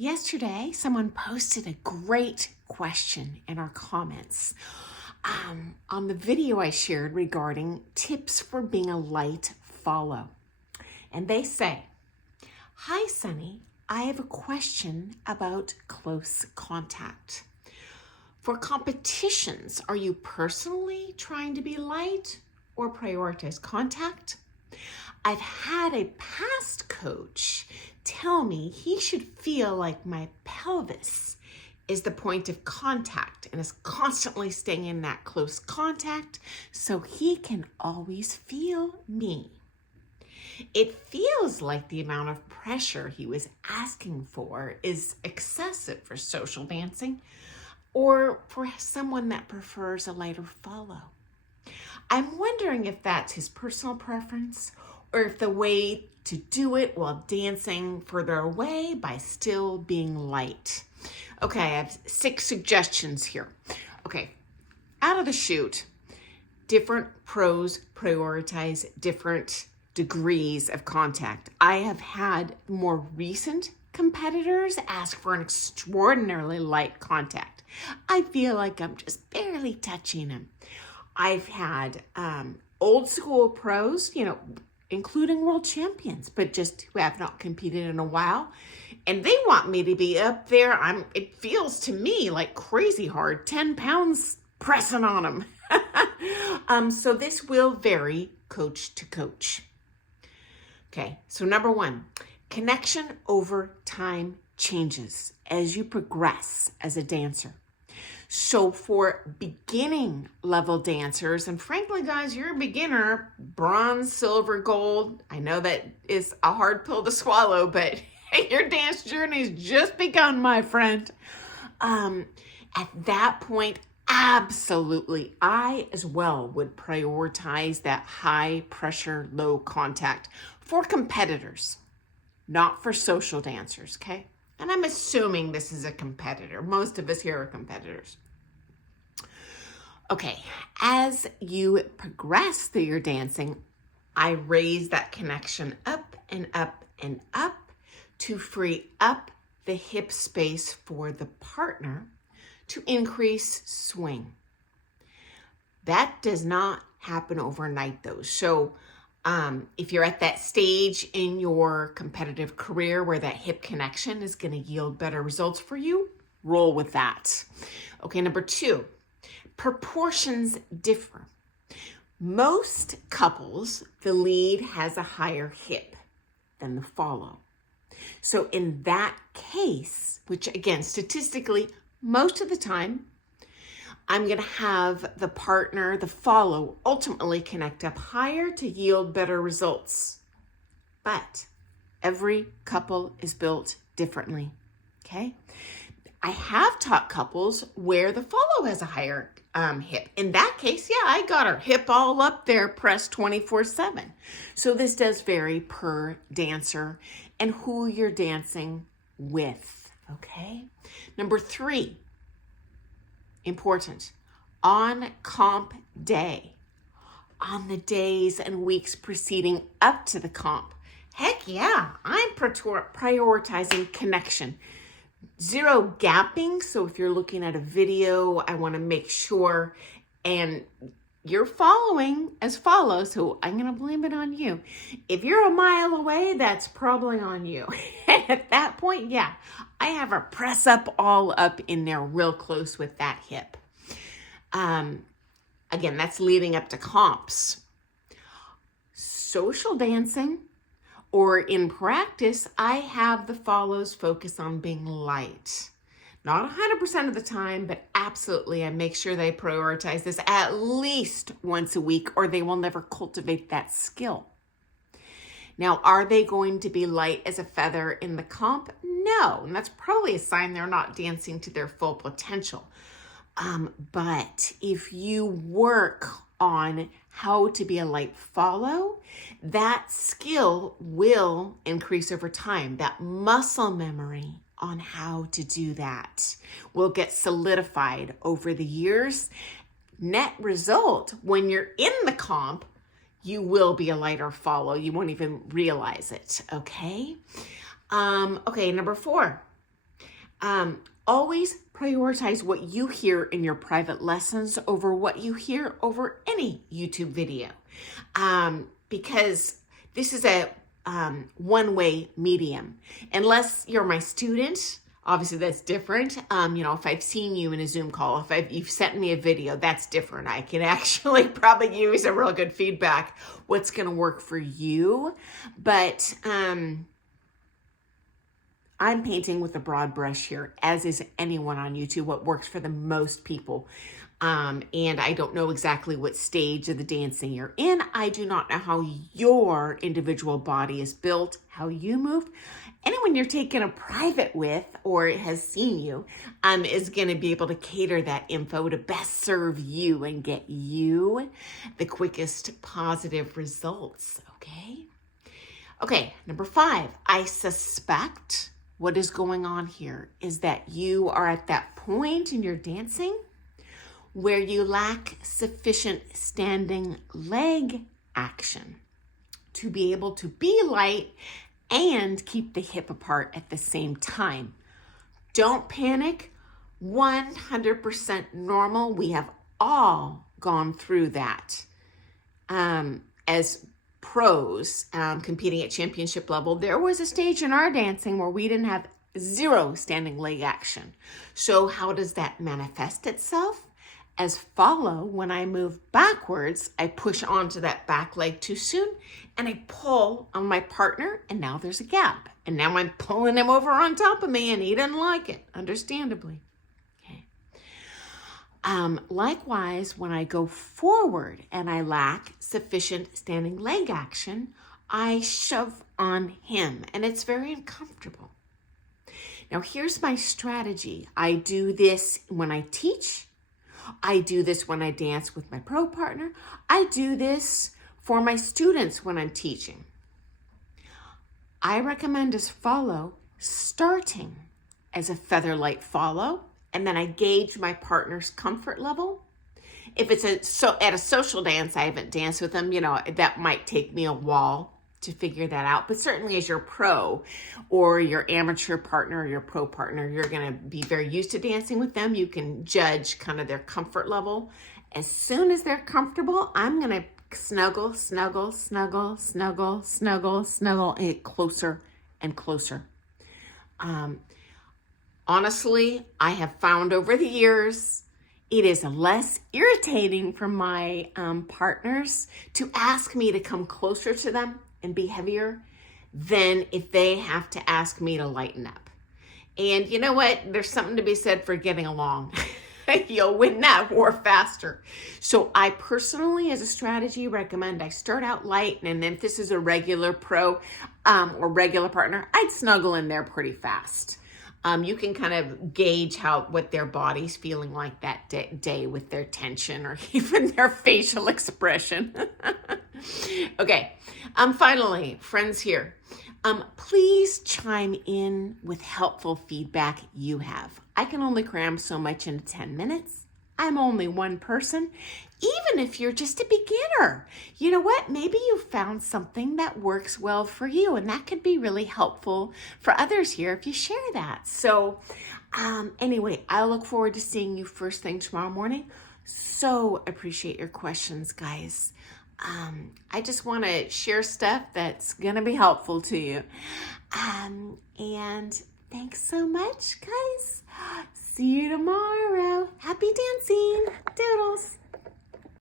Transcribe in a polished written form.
Yesterday, someone posted a great question in our comments on the video I shared regarding tips for being a light follow. And they say, "Hi, Sunny. I have a question about close contact. For competitions, are you personally trying to be light or prioritize contact? I've had a past coach tell me he should feel like my pelvis is the point of contact and is constantly staying in that close contact so he can always feel me. It feels like the amount of pressure he was asking for is excessive for social dancing or for someone that prefers a lighter follow. I'm wondering if that's his personal preference or if the way to do it while dancing further away by still being light." Okay, I have 6 suggestions here. Okay, out of the chute, different pros prioritize different degrees of contact. I have had more recent competitors ask for an extraordinarily light contact. I feel like I'm just barely touching him. I've had old school pros, including world champions, but just who have not competed in a while. And they want me to be up there. It feels to me like crazy hard, 10 pounds pressing on them. So this will vary coach to coach. Okay, so number 1, connection over time changes as you progress as a dancer. So for beginning level dancers, and frankly, guys, you're a beginner, bronze, silver, gold. I know that is a hard pill to swallow, but your dance journey's just begun, my friend. At that point, absolutely, I as well would prioritize that high pressure, low contact for competitors, not for social dancers, okay? And I'm assuming this is a competitor. Most of us here are competitors. Okay, as you progress through your dancing, I raise that connection up and up and up to free up the hip space for the partner to increase swing. That does not happen overnight though. So if you're at that stage in your competitive career where that hip connection is going to yield better results for you, roll with that. Okay, number 2, proportions differ. Most couples, the lead has a higher hip than the follow. So in that case, which again, statistically, most of the time, I'm going to have the partner, the follow, ultimately connect up higher to yield better results. But every couple is built differently, okay? I have taught couples where the follow has a higher hip. In that case, yeah, I got her hip all up there, pressed 24/7. So this does vary per dancer and who you're dancing with, okay? Number 3, important, on comp day, on the days and weeks preceding up to the comp. Heck yeah, I'm prioritizing connection. 0 gapping, so if you're looking at a video, I want to make sure, and you're following as follows, so I'm going to blame it on you. If you're a mile away, that's probably on you. At that point, yeah, I have her press up all up in there real close with that hip. Again, that's leading up to comps. Social dancing, or in practice, I have the follows focus on being light. Not 100% of the time, but absolutely I make sure they prioritize this at least once a week or they will never cultivate that skill. Now, are they going to be light as a feather in the comp? No, and that's probably a sign they're not dancing to their full potential. But if you work on how to be a light follow, that skill will increase over time. That muscle memory on how to do that will get solidified over the years. Net result, when you're in the comp, you will be a lighter follow. You won't even realize it, okay? Okay, number 4. Always prioritize what you hear in your private lessons over what you hear over any YouTube video. Because this is a one-way medium. Unless you're my student, obviously that's different. If I've seen you in a Zoom call, if you've sent me a video, that's different. I can actually probably use a real good feedback, what's going to work for you. But I'm painting with a broad brush here, as is anyone on YouTube, what works for the most people. And I don't know exactly what stage of the dancing you're in. I do not know how your individual body is built, how you move. Anyone you're taking a private with or has seen you is going to be able to cater that info to best serve you and get you the quickest positive results, okay? Okay, number 5, I suspect what is going on here is that you are at that point in your dancing where you lack sufficient standing leg action to be able to be light and keep the hip apart at the same time. Don't panic, 100% normal. We have all gone through that. As pros competing at championship level, there was a stage in our dancing where we didn't have 0 standing leg action. So how does that manifest itself? As follow, when I move backwards, I push onto that back leg too soon and I pull on my partner, and now there's a gap. And now I'm pulling him over on top of me and he doesn't like it, understandably. Okay. Likewise, when I go forward and I lack sufficient standing leg action, I shove on him and it's very uncomfortable. Now here's my strategy. I do this when I teach. I do this when I dance with my pro partner. I do this for my students when I'm teaching. I recommend as follow, starting as a feather light follow, and then I gauge my partner's comfort level. If it's at a social dance, I haven't danced with them, that might take me a while to figure that out. But certainly as your pro or your amateur partner or your pro partner, you're going to be very used to dancing with them. You can judge kind of their comfort level. As soon as they're comfortable, I'm going to snuggle, snuggle, snuggle, snuggle, snuggle, snuggle, and get closer and closer. Honestly, I have found over the years, it is less irritating for my partners to ask me to come closer to them and be heavier than if they have to ask me to lighten up. And you know what? There's something to be said for getting along. You'll win that war faster. So I personally, as a strategy, recommend I start out light, and then if this is a regular pro or regular partner, I'd snuggle in there pretty fast. You can kind of gauge what their body's feeling like that day with their tension or even their facial expression. Okay, finally, friends here, please chime in with helpful feedback you have. I can only cram so much into 10 minutes. I'm only one person. Even if you're just a beginner, you know what? Maybe you found something that works well for you, and that could be really helpful for others here if you share that. So anyway, I look forward to seeing you first thing tomorrow morning. So appreciate your questions, guys. I just want to share stuff that's going to be helpful to you. And thanks so much, guys. See you tomorrow. Happy dancing.